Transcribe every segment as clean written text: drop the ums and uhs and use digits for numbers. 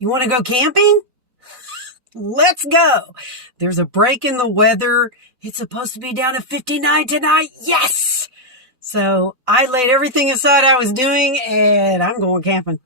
You want to go camping? Let's go. There's a break in the weather. It's supposed to be down to 59 tonight. Yes! So I laid everything aside I was doing and I'm going camping.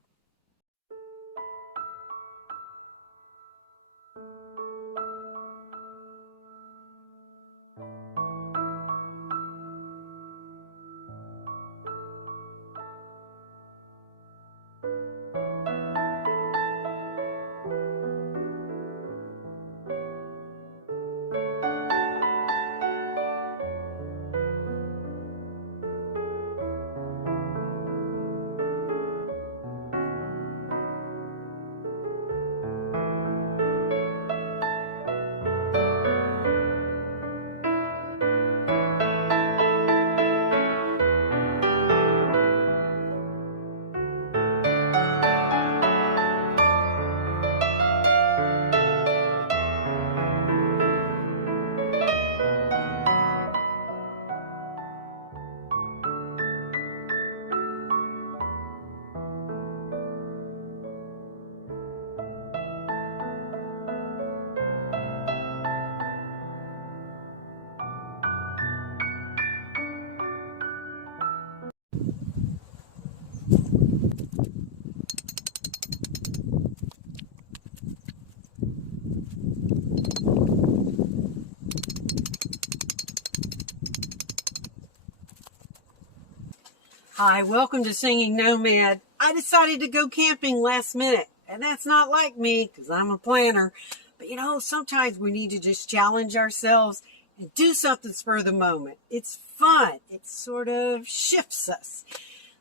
Hi, welcome to Singing Nomad. I decided to go camping last minute, and that's not like me because I'm a planner. But you know, sometimes we need to just challenge ourselves and do something for the moment. It's fun. It sort of shifts us.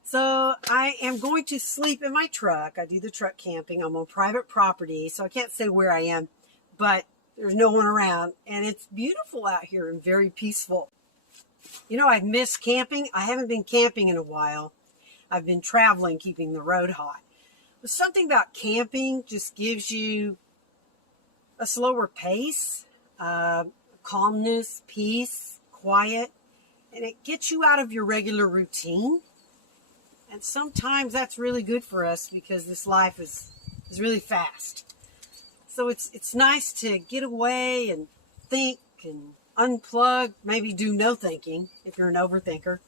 So I am going to sleep in my truck. I do the truck camping. I'm on private property, so I can't say where I am, but there's no one around, and it's beautiful out here and very peaceful. You know, I've missed camping. I haven't been camping in a while. I've been traveling, keeping the road hot. But something about camping just gives you a slower pace, calmness, peace, quiet, and it gets you out of your regular routine. And sometimes that's really good for us because this life is really fast. So it's nice to get away and think and unplug, maybe do no thinking if you're an overthinker.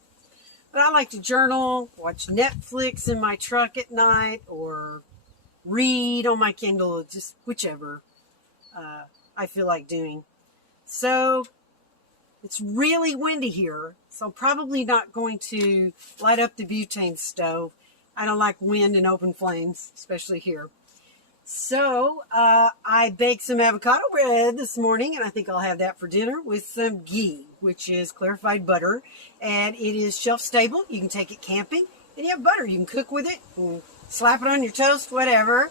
But I like to journal, watch Netflix in my truck at night, or read on my Kindle, just whichever I feel like doing. So it's really windy here, so I'm probably not going to light up the butane stove. I don't like wind and open flames, especially here. So I baked some avocado bread this morning, and I think I'll have that for dinner with some ghee, which is clarified butter, and it is shelf stable. You can take it camping, and you have butter. You can cook with it, and slap it on your toast, whatever.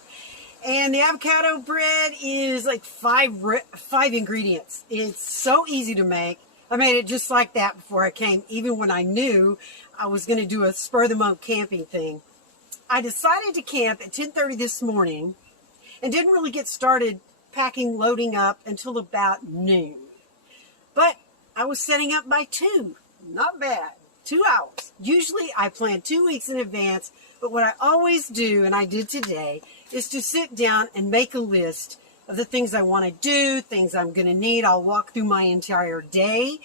And the avocado bread is like five ingredients. It's so easy to make. I made it just like that before I came, even when I knew I was going to do a spur-of-the-moment camping thing. I decided to camp at 10:30 this morning, and didn't really get started packing, loading up until about noon. But I was setting up by 2. Not bad. 2 hours. Usually I plan 2 weeks in advance, but what I always do, and I did today, is to sit down and make a list of the things I want to do, things I'm going to need. I'll walk through my entire day.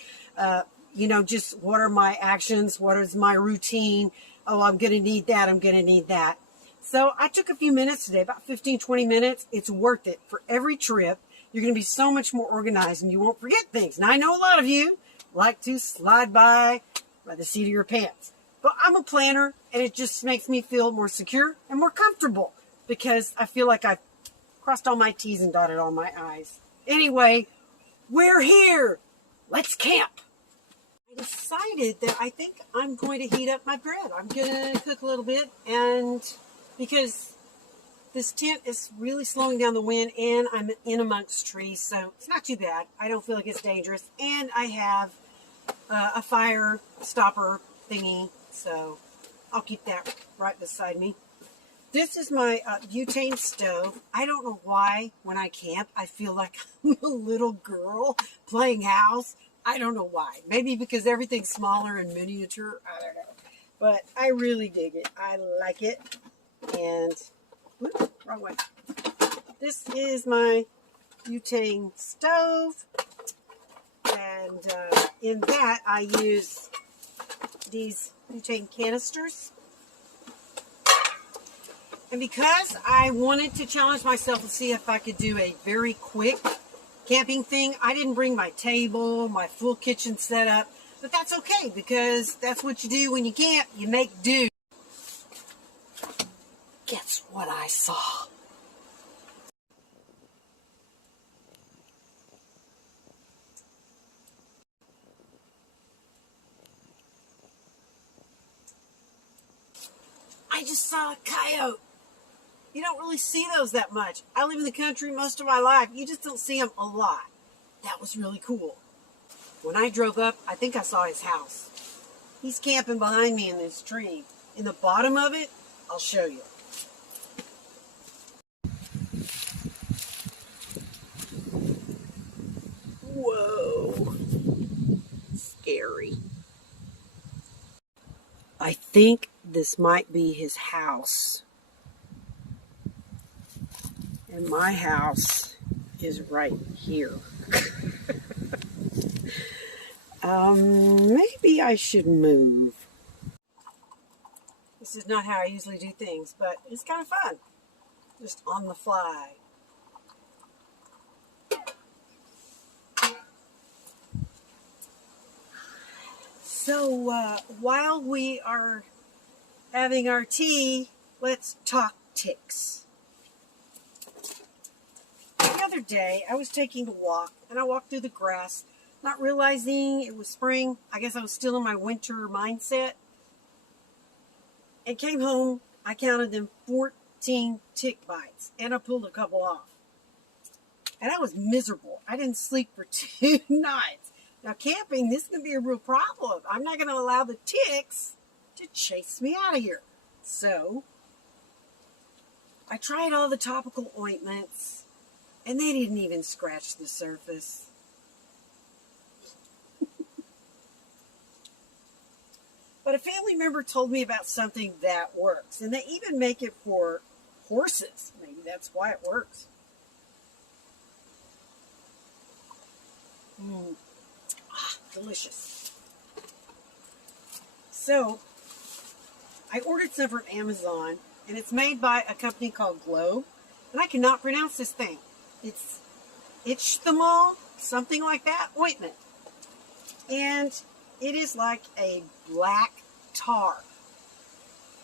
Just what are my actions? What is my routine? Oh, I'm going to need that. I'm going to need that. So I took a few minutes today, about 15, 20 minutes. It's worth it for every trip. You're going to be so much more organized and you won't forget things. Now, I know a lot of you like to slide by the seat of your pants, but I'm a planner and it just makes me feel more secure and more comfortable because I feel like I've crossed all my T's and dotted all my I's. Anyway, we're here. Let's camp. I decided that I think I'm going to heat up my bread. I'm going to cook a little bit, and because this tent is really slowing down the wind and I'm in amongst trees, so it's not too bad. I don't feel like it's dangerous. And I have a fire stopper thingy, so I'll keep that right beside me. This is my butane stove. I don't know why when I camp I feel like I'm a little girl playing house. I don't know why. Maybe because everything's smaller and miniature. I don't know. But I really dig it. I like it. And, whoops, wrong way. This is my butane stove, and in that I use these butane canisters. And because I wanted to challenge myself to see if I could do a very quick camping thing, I didn't bring my table, my full kitchen setup, but that's okay because that's what you do when you camp. You make do. Guess what I saw? I just saw a coyote. You don't really see those that much. I live in the country most of my life. You just don't see them a lot. That was really cool. When I drove up, I think I saw his house. He's camping behind me in this tree. In the bottom of it, I'll show you. Whoa. Scary. I think this might be his house. And my house is right here. Maybe I should move. This is not how I usually do things, but it's kind of fun. Just on the fly. So, while we are having our tea, let's talk ticks. The other day, I was taking a walk, and I walked through the grass, not realizing it was spring. I guess I was still in my winter mindset. And came home, I counted them 14 tick bites, and I pulled a couple off. And I was miserable. I didn't sleep for 2 nights. Now, camping, this is going to be a real problem. I'm not going to allow the ticks to chase me out of here. So, I tried all the topical ointments, and they didn't even scratch the surface. But a family member told me about something that works, and they even make it for horses. Maybe that's why it works. Delicious. So, I ordered some from Amazon, and it's made by a company called Globe, and I cannot pronounce this thing. It's Ichthammol, something like that, ointment. And it is like a black tar.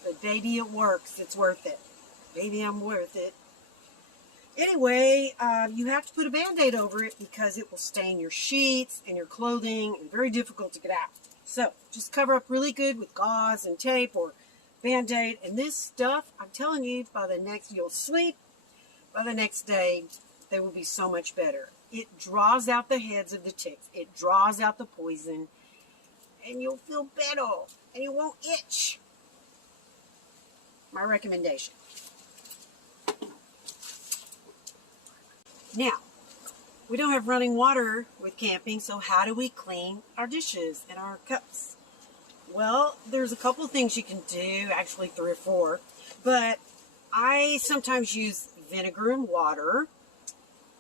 But baby, it works. It's worth it. Baby, I'm worth it. Anyway, you have to put a Band-Aid over it because it will stain your sheets and your clothing and very difficult to get out. So, just cover up really good with gauze and tape or Band-Aid. And this stuff, I'm telling you, you'll sleep. By the next day, they will be so much better. It draws out the heads of the ticks. It draws out the poison. And you'll feel better. And you won't itch. My recommendation. Now, we don't have running water with camping, so how do we clean our dishes and our cups? Well, there's a couple of things you can do, actually 3 or 4, but I sometimes use vinegar and water,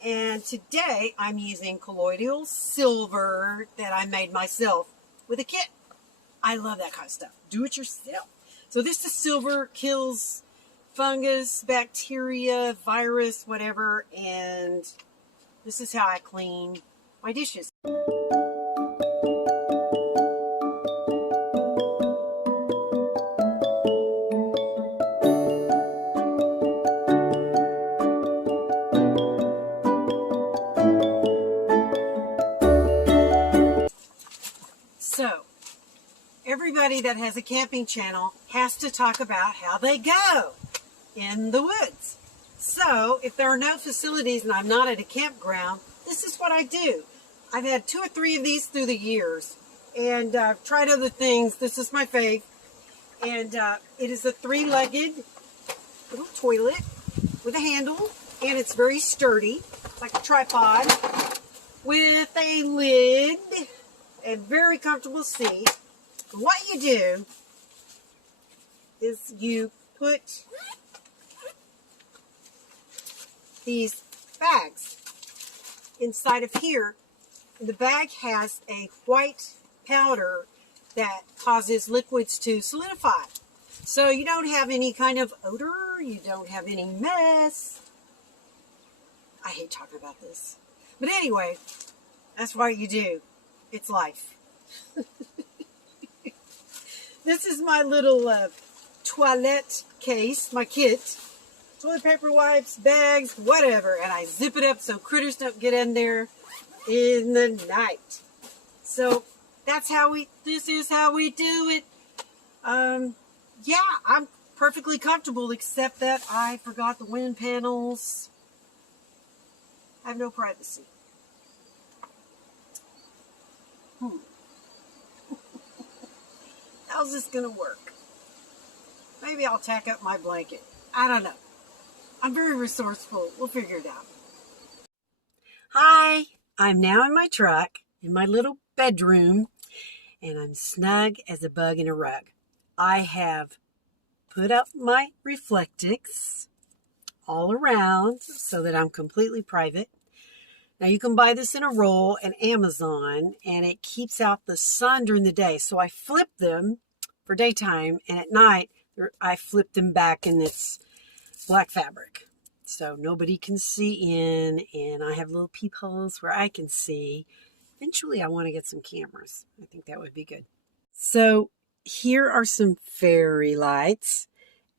and today I'm using colloidal silver that I made myself with a kit. I love that kind of stuff. Do it yourself. So this is silver, kills fungus, bacteria, virus, whatever, and this is how I clean my dishes. So, everybody that has a camping channel has to talk about how they go in the woods. So, if there are no facilities and I'm not at a campground, this is what I do. I've had 2 or 3 of these through the years, and I've tried other things. This is my fave, and it is a 3-legged little toilet with a handle, and it's very sturdy, like a tripod, with a lid, a very comfortable seat. What you do is you put these bags inside of here. The bag has a white powder that causes liquids to solidify. So you don't have any kind of odor, you don't have any mess. I hate talking about this. But anyway, that's what you do. It's life. This is my little toilette case, my kit. Toilet paper, wipes, bags, whatever. And I zip it up so critters don't get in there in the night. So this is how we do it. Yeah, I'm perfectly comfortable, except that I forgot the wind panels. I have no privacy. How's this gonna work? Maybe I'll tack up my blanket. I don't know. I'm very resourceful. We'll figure it out. Hi, I'm now in my truck, in my little bedroom, and I'm snug as a bug in a rug. I have put up my reflectix all around so that I'm completely private. Now you can buy this in a roll at Amazon, and it keeps out the sun during the day. So I flip them for daytime, and at night I flip them back in this black fabric. So nobody can see in, and I have little peepholes where I can see. Eventually I want to get some cameras. I think that would be good. So here are some fairy lights,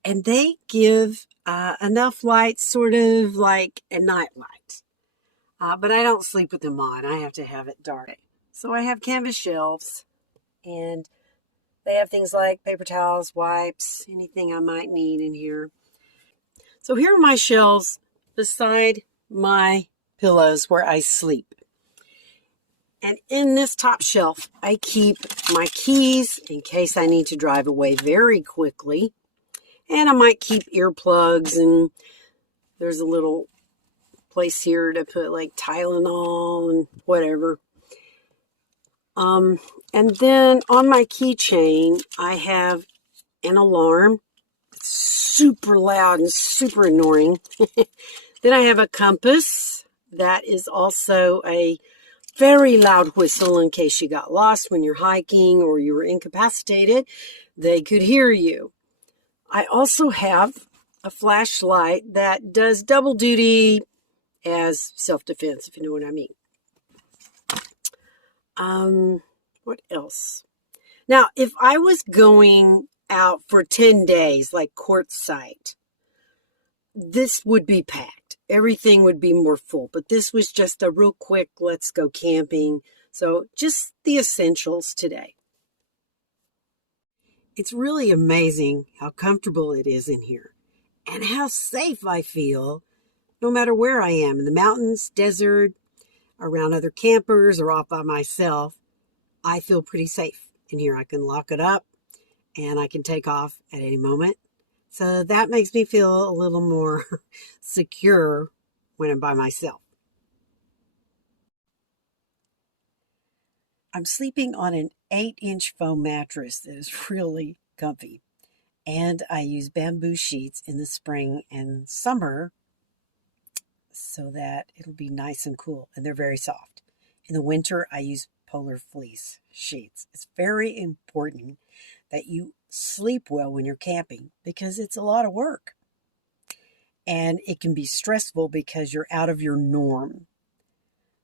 and they give enough light, sort of like a night light. But I don't sleep with them on. I have to have it dark. So I have canvas shelves, and they have things like paper towels, wipes, anything I might need in here. So here are my shelves beside my pillows where I sleep. And in this top shelf, I keep my keys in case I need to drive away very quickly. And I might keep earplugs, and there's a little place here to put like Tylenol and whatever. And then on my keychain, I have an alarm. It's super loud and super annoying. Then I have a compass that is also a very loud whistle in case you got lost when you're hiking or you were incapacitated. They could hear you. I also have a flashlight that does double duty as self-defense, if you know what I mean. What else? Now, if I was going out for 10 days, like quartzsite, this would be packed. Everything would be more full. But this was just a real quick, let's go camping. So just the essentials today. It's really amazing how comfortable it is in here and how safe I feel no matter where I am, in the mountains, desert, around other campers, or off by myself. I feel pretty safe in here. I can lock it up and I can take off at any moment. So that makes me feel a little more secure when I'm by myself. I'm sleeping on an 8-inch foam mattress that is really comfy. And I use bamboo sheets in the spring and summer so that it'll be nice and cool, and they're very soft. In the winter, I use polar fleece sheets. It's very important that you sleep well when you're camping because it's a lot of work. And it can be stressful because you're out of your norm.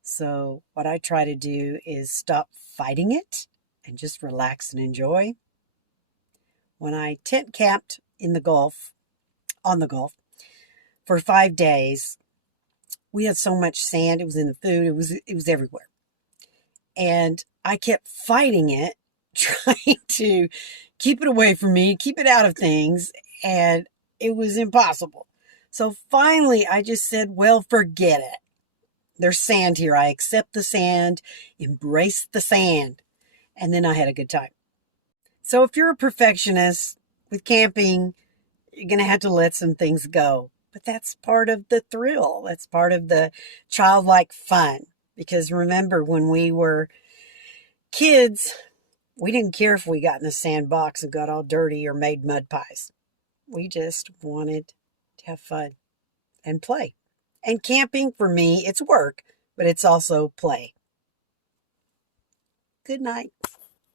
So what I try to do is stop fighting it and just relax and enjoy. When I tent camped on the Gulf, for 5 days, we had so much sand. It was in the food. It was everywhere. And I kept fighting it, trying to keep it away from me, keep it out of things. And it was impossible. So finally, I just said, well, forget it. There's sand here. I accept the sand, embrace the sand. And then I had a good time. So if you're a perfectionist with camping, you're going to have to let some things go. But that's part of the thrill. That's part of the childlike fun. Because remember, when we were kids, we didn't care if we got in the sandbox and got all dirty or made mud pies. We just wanted to have fun and play. And camping, for me, it's work, but it's also play. Good night.